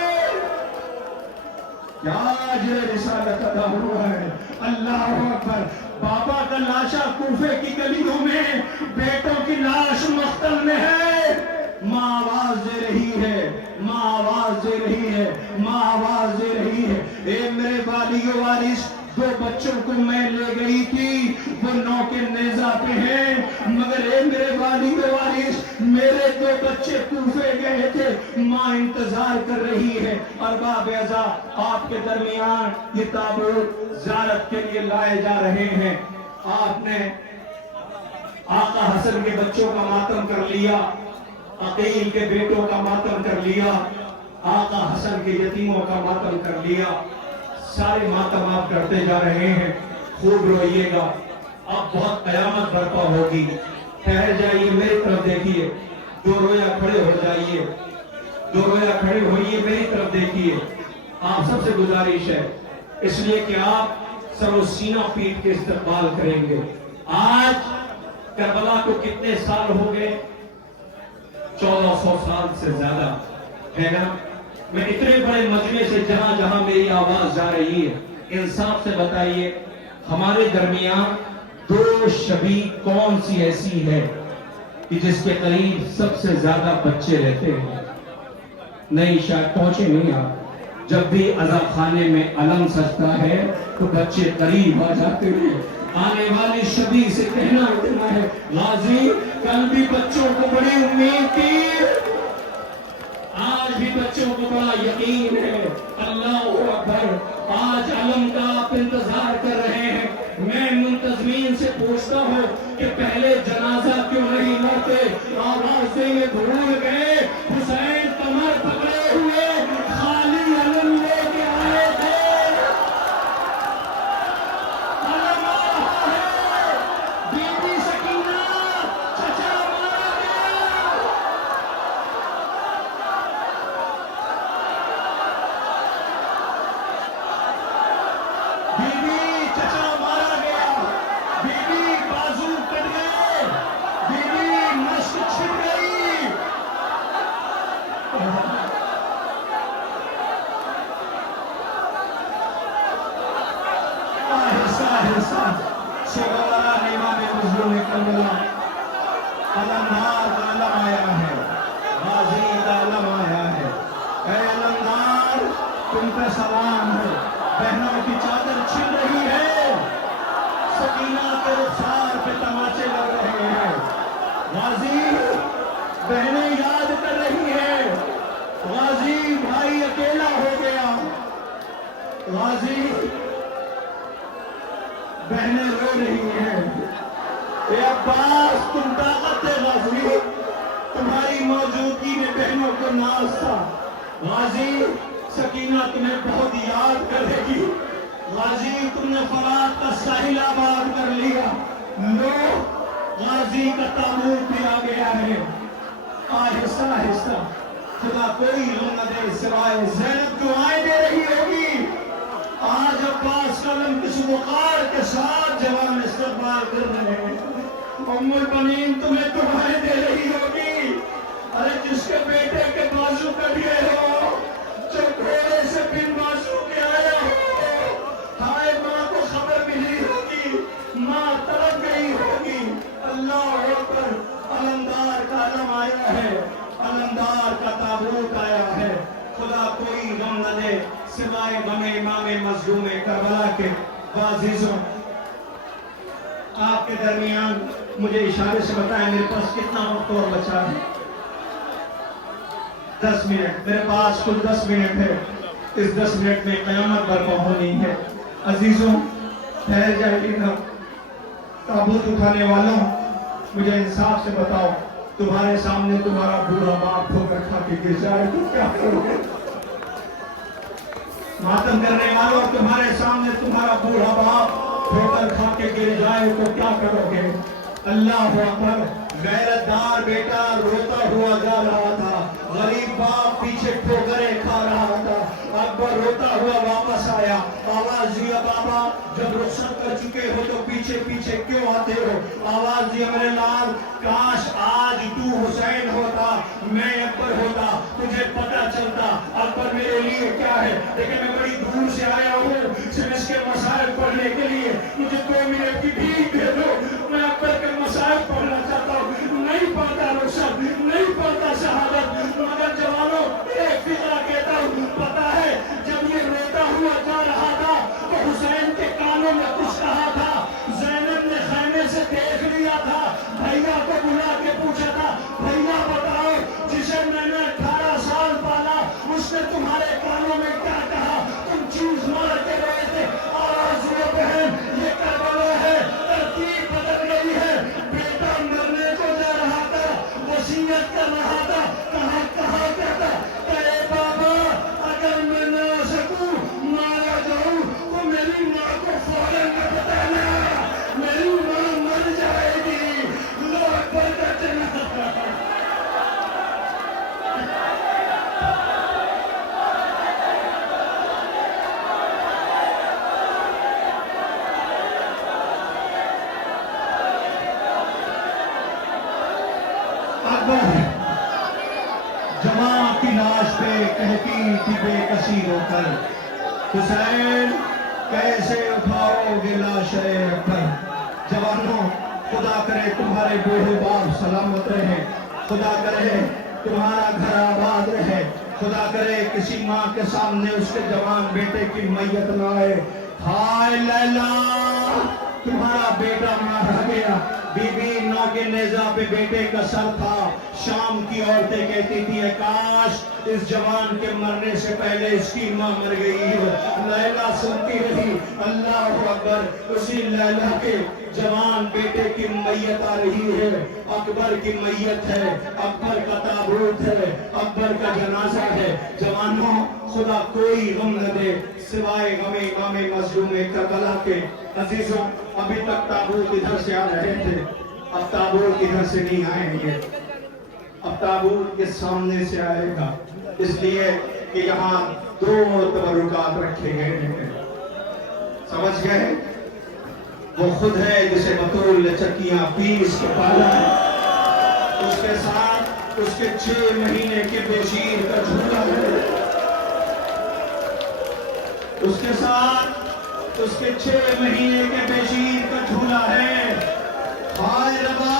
क्या रिसालत अदा हुआ है। अल्लाह अकबर, बाबा का लाशा कूफे की गलियों में, बेटों की लाश मख्तल में है। माँ आवाज दे रही है, माँ आवाज दे रही है, माँ आवाज दे रही है, ए मेरे वालियो वारिस, दो बच्चों को मैं ले गई थी, वो 9 के नेजा पे हैं, मगर ए मेरे वालियो वारिस, मेरे दो बच्चे कूफे गए थे, माँ इंतजार कर रही है। और बाबा आपके दरमियान ये ताबूत ज़ियारत के लिए लाए जा रहे हैं। आपने आका हसन के बच्चों का मातम कर लिया, अकील के बेटों का मातम कर लिया, आका हसन के यतीमों का मातम कर लिया। सारे मातम आप करते जा रहे हैं। खूब रोइएगा, अब बहुत कयामत बर्पा होगी। ठहर जाइए, मेरी तरफ देखिए, दो रोया खड़े हो जाइए, दो रोया खड़े होइए, मेरी तरफ देखिए। आप सबसे गुजारिश है, इसलिए कि आप सरो सीना पीट के इस्तकबाल करेंगे। आज करबला को कितने साल हो गए? 1400 साल से ज्यादा है ना। मैं इतने बड़े मजमे से जहां जहां मेरी आवाज जा रही है, इंसाफ से बताइए हमारे दरमियान दो शबी कौन सी ऐसी है कि जिसके करीब सबसे ज्यादा बच्चे रहते हैं? नहीं, शायद पहुंचे नहीं आप। जब भी अज़ा खाने में अलम सजता है तो बच्चे करीब आ जाते हैं। आने वाली शबी से कहना उठना है, गाजी कल भी बच्चों को बड़ी उम्मीद थी, आज भी बच्चों को बड़ा यकीन है। अल्लाह अकबर। आज अलम का आप इंतजार कर रहे हैं। मैं मुंतजमीन से पूछता हूँ कि पहले जनाजा क्यों नहीं लाते? आवाज देंगे भूल गए। हुसैन कमर पकड़े हुए खाली अलम लेके आए थे। अलम आ रहा है, बीबी सकीना, चचा मारा गया। बीबी चचा मारा गया, बीबी बाजू कट गए, बीबी मस्त छिप गई। आहिस्ता आहिस्ता शेखवारा नेमा में मजलूम करबला अलमदार का अलम आया है, गाजी का अलम आया है। ऐ अलमदार तुम पे सलाम है। बहनों की चादर छिन रही है, सकीना के रुखसार पे तमाचे लग रहे हैं। गाजी बहनें याद कर रही है, गाजी भाई अकेला हो गया। गाजी बहनें रो रही हैं। ए अब्बास तुम ताकत है गाजी, तुम्हारी मौजूदगी में बहनों को नाज था। गाजी सकीना तुम्हें बहुत याद करेगी। गाजी तुमने फरात का साहिल आबाद कर लिया। लो गाजी का ताबूत भी आ गया है। आहिस्ता आहिस्ता खुदा कोई गम न दे सिवाय ज़ैनब दुआएं दे रही होगी। आज अब्बास कलम किस वक़ार के साथ जवान इस्तकबाल कर रहे हैं। उम्मुल बनीन तुम्हें दुआएं दे रही होगी। अरे जिसके बेटे के बाजू कट गए हो, जो घोड़े से बिन बाजू के आया हो, हाय माँ को खबर मिली होगी, माँ तड़प गई होगी। अल्लाह अकबर। अलमदार का अलम आया है, अलमदार का ताबूत आया है। खुदा कोई गम न दे सिवाय गमे इमाम मजलूम करबला के। वाज़िज़ों आपके दरमियान मुझे इशारे से बताएं मेरे पास कितना वक्त और बचा है? 10 मिनट। मेरे पास कुल 10 मिनट है। इस 10 मिनट में क़यामत बर्पा होनी है। अजीजों ठहर जाइएगा। ताबूत उठाने वालों मुझे इंसाफ से बताओ, तुम्हारे सामने तुम्हारा बूढ़ा बाप ठोकर खा के गिर जाए तो क्या करोगे? मातम करने वालों तुम्हारे सामने तुम्हारा बूढ़ा बाप ठोकर खा के गिर जाए तो क्या करोगे? अल्लाह अकबर। गैरतदार बेटा रोता हुआ जा रहा था, गरीब बाप पीछे ठोकरें खा रहा था। अकबर रोता हुआ वापस आया, आवाज दिया बाबा जब रुखसत कर चुके हो तो पीछे पीछे क्यों आते हो? आवाज दिया मेरे लाल काश आज तू हुसैन होता, मैं अकबर होता, तुझे पता चलता अकबर मेरे लिए क्या है। लेकिन मैं बड़ी दूर से आया हूँ सिर्फ इसके मसाइल पढ़ने के लिए, मुझे 2 मिनट की भीख दे दो, मैं अकबर के मसाइल पढ़ना चाहता हूँ। नहीं पढ़ता रुखसत, नहीं पढ़ता शहादत, मगर जवानों एक फिक्रा कहता हूँ, पता है जब ये रोता हुआ जा रहा था तो हुसैन के कानों में कुछ कहा था। ज़ैनब ने खैमे से देख लिया था, भैया को बुला के पूछा था, भैया बताओ जिसे मैंने 18 साल पाला उसने तुम्हारे कानों में क्या कहा? तुम चीज मार के रहे थे। आवाज ये बहन ये करबला है, तरतीब बदल गई है। बेटा मरने को जा रहा था, वसीयत कर रहा था, कहा क्या था? अरे बाबा अगर मैं ना सकूं मारा जाऊं तो मेरी माँ को फौरन न बताना, मेरी माँ मर जाएगी। लो अकबर का चला। जमां की लाश पे कहती थी बेकसी रोकर, हुसैन कैसे उठाओगे लाश अकबर। जवानों, खुदा करे तुम्हारे बूढ़े बाप सलामत रहे, खुदा करे तुम्हारा घर आबाद रहे, खुदा करे किसी माँ के सामने उसके जवान बेटे की मैयत न आए। हाय लैला, तुम्हारा बेटा मारा गया। बीबी नौ के नेजा पे बेटे का सर था। शाम की औरतें कहती थी काश इस जवान के मरने से पहले इसकी माँ मर गई हो। लैला सुनती रही, अल्लाह अकबर। उसी लैला के जवान बेटे की मैयत आ रही है, अकबर की मैयत है, अकबर का ताबूत है, अकबर का जनाजा है। जवानों, खुदा कोई गम न दे सिवाय गमे इमाम मजलूम करबला के। अजीजों, अभी तक ताबूत इधर से आ रहे थे, अब ताबूत इधर से नहीं आएंगे, अब ताबूत के सामने से आएगा, इसलिए कि यहाँ दो तबरुकात रखे गए हैं। समझ गए? वो खुद है जिसे बतूल ने चक्कियां पीस के पाला है, उसके साथ उसके 6 महीने के बेशीर का झूला है, उसके साथ उसके 6 महीने के बेशीर का झूला है। हाय रबा,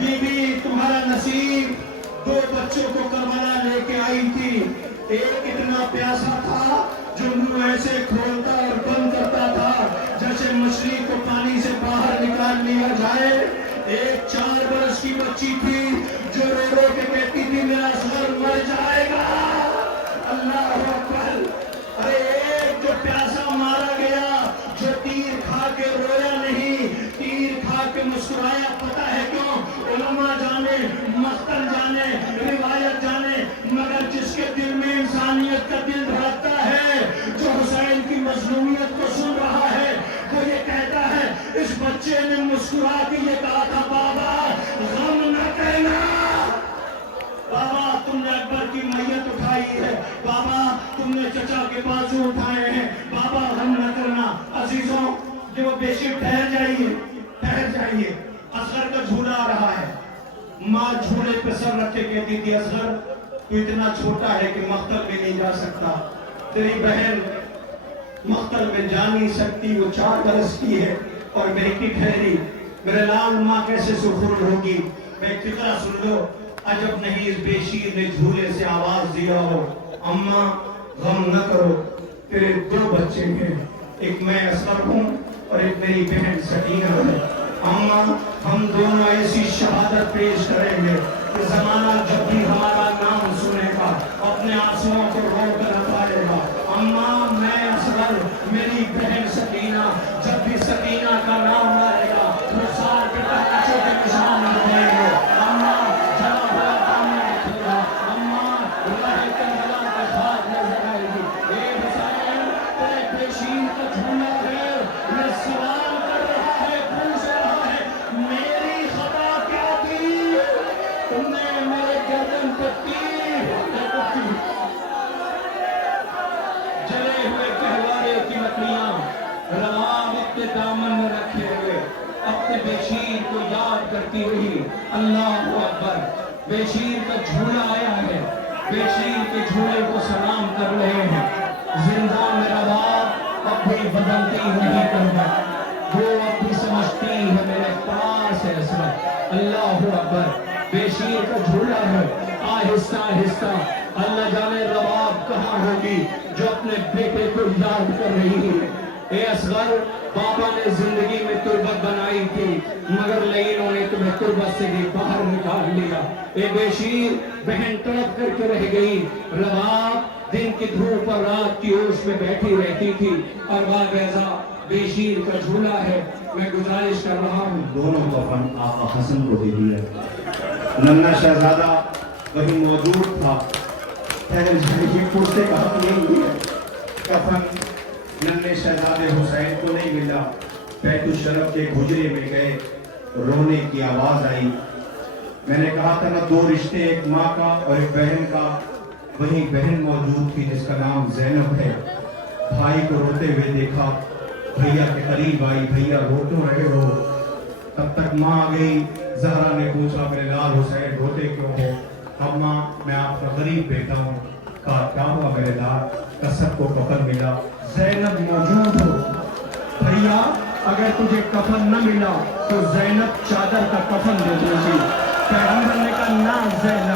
बीबी तुम्हारा नसीब 2 बच्चों को करबला लेके आई थी। एक इतना प्यासा था जो मुंह ऐसे खोलता और बंद करता था जैसे मछली को पानी से बाहर निकाल लिया जाए। एक 4 बरस की बच्ची थी जो रो रो के कहती थी मेरा सर मर जाएगा। अल्लाह अकबर। अरे एक जो प्यासा मारा गया, जो तीर खा के रोया नहीं, तीर खा के मुस्कुराया। पता है क्यों? उलमा जाने, मख्तल जाने, रिवायत जाने, मगर जिसके दिल में इंसानियत का दिल धड़कता है, जो हुसैन की मजलूमियत को सुन रहा है, वो ये कहता है, इस बच्चे ने मुस्कुरा के ये कहा था बाबा गम न कहना, बाबा तुमने अकबर की मैयत उठाई है, बाबा तुमने चचा के बाजू उठाए हैं, बाबा गम न करना। अजीजों, जो बेशक ठहर जाइए, ठहर जाइए। असगर का झूला आ रहा है। माँ झूले पे सर रखे कहती थी असगर तू इतना छोटा है कि मख्तल में नहीं जा सकता, तेरी बहन मख्तल में जा नहीं सकती, वो 4 बरस की है और बेटी ठहरी, मेरे लाल माँ कैसे सुखुर होगी। मैं फिक्रा सुन लो, अजब नहीं इस बेशीर ने झूले से आवाज दिया हो, अम्मा गम न करो, तेरे 2 बच्चे हैं, एक मैं असगर हूँ और एक मेरी बहन सकीना है। अम्मा हम दोनों ऐसी शहादत पेश करेंगे कि जमाना जब भी हमारा नाम सुनेगा अपने आंसुओं को रोक न पाएगा। अम्मा मैं असगर, मेरी बहन सकीना, जब भी सकीना का नाम आएगा वो सार के बच्चों के निशान रहेंगे। अम्मा जला हुआ दामन दिखेगा, अम्मा राह करबला का खाक नजर आएगी। ए हुसैन, तेरे बेशीर का झूला है, ये सवाल कर रहा है, पूछ रहा है मेरी खता क्या थी, तुमने मेरे गर्दन पे तीर रखी। जले हुए कहवारे की लकड़ियां रवाब अपने दामन में रखे हुए अपने बेशीर को याद करती रही। अल्लाह अकबर। बेशीर का झूला आया है, बेशीर के झूले को सलाम कर रहे हैं। जिंदा मेरा बाप अब भी बदलती नहीं करता, वो अब भी समझती है मेरे पास है असर। अल्लाह अकबर। बेशीर का झूला है, आहिस्ता आहिस्ता अल्लाह जाने रवाब कहाँ होगी जो अपने बेटे को याद कर रही है। ए असगर, बाबा ने जिंदगी में तुर्बत बनाई थी मगर लईनों ने तुम्हें तुर्बत से भी बाहर निकाल लिया। ए बेशीर, बहन तड़प करके रह गई। रवाब दिन की धूप और रात की ओस में बैठी रहती थी और वागैजा बेशीर का झूला है। मैं गुजारिश कर रहा हूँ दोनों कफन आका हसन को दे दिया। नन्ना शहजादा वही मौजूद था, ठहर जाइए, पुरसे का हक नहीं है। कफन नन्हे शहजादे हुसैन को नहीं मिला। बैतुल शरफ के हुजरे में गए, रोने की आवाज आई। मैंने कहा था ना 2 रिश्ते, एक माँ का और एक बहन का। वही बहन मौजूद थी जिसका नाम जैनब है। भाई को रोते हुए देखा, भैया के करीब आई, भैया रो क्यों रहे हो? तब तक माँ आ गई। जहरा ने पूछा मेरे लाल हुसैन रोते क्यों हो? अम्मा मैं आपका गरीब बेटा हूँ, कहा क्या हुआ मेरे लाल, का सबको कफन मिला। जैनब मौजूद हो। भैया अगर तुझे कफन न मिला तो जैनब चादर का कफन दे दूंगी। पैगंबर ने कहा ना जैनब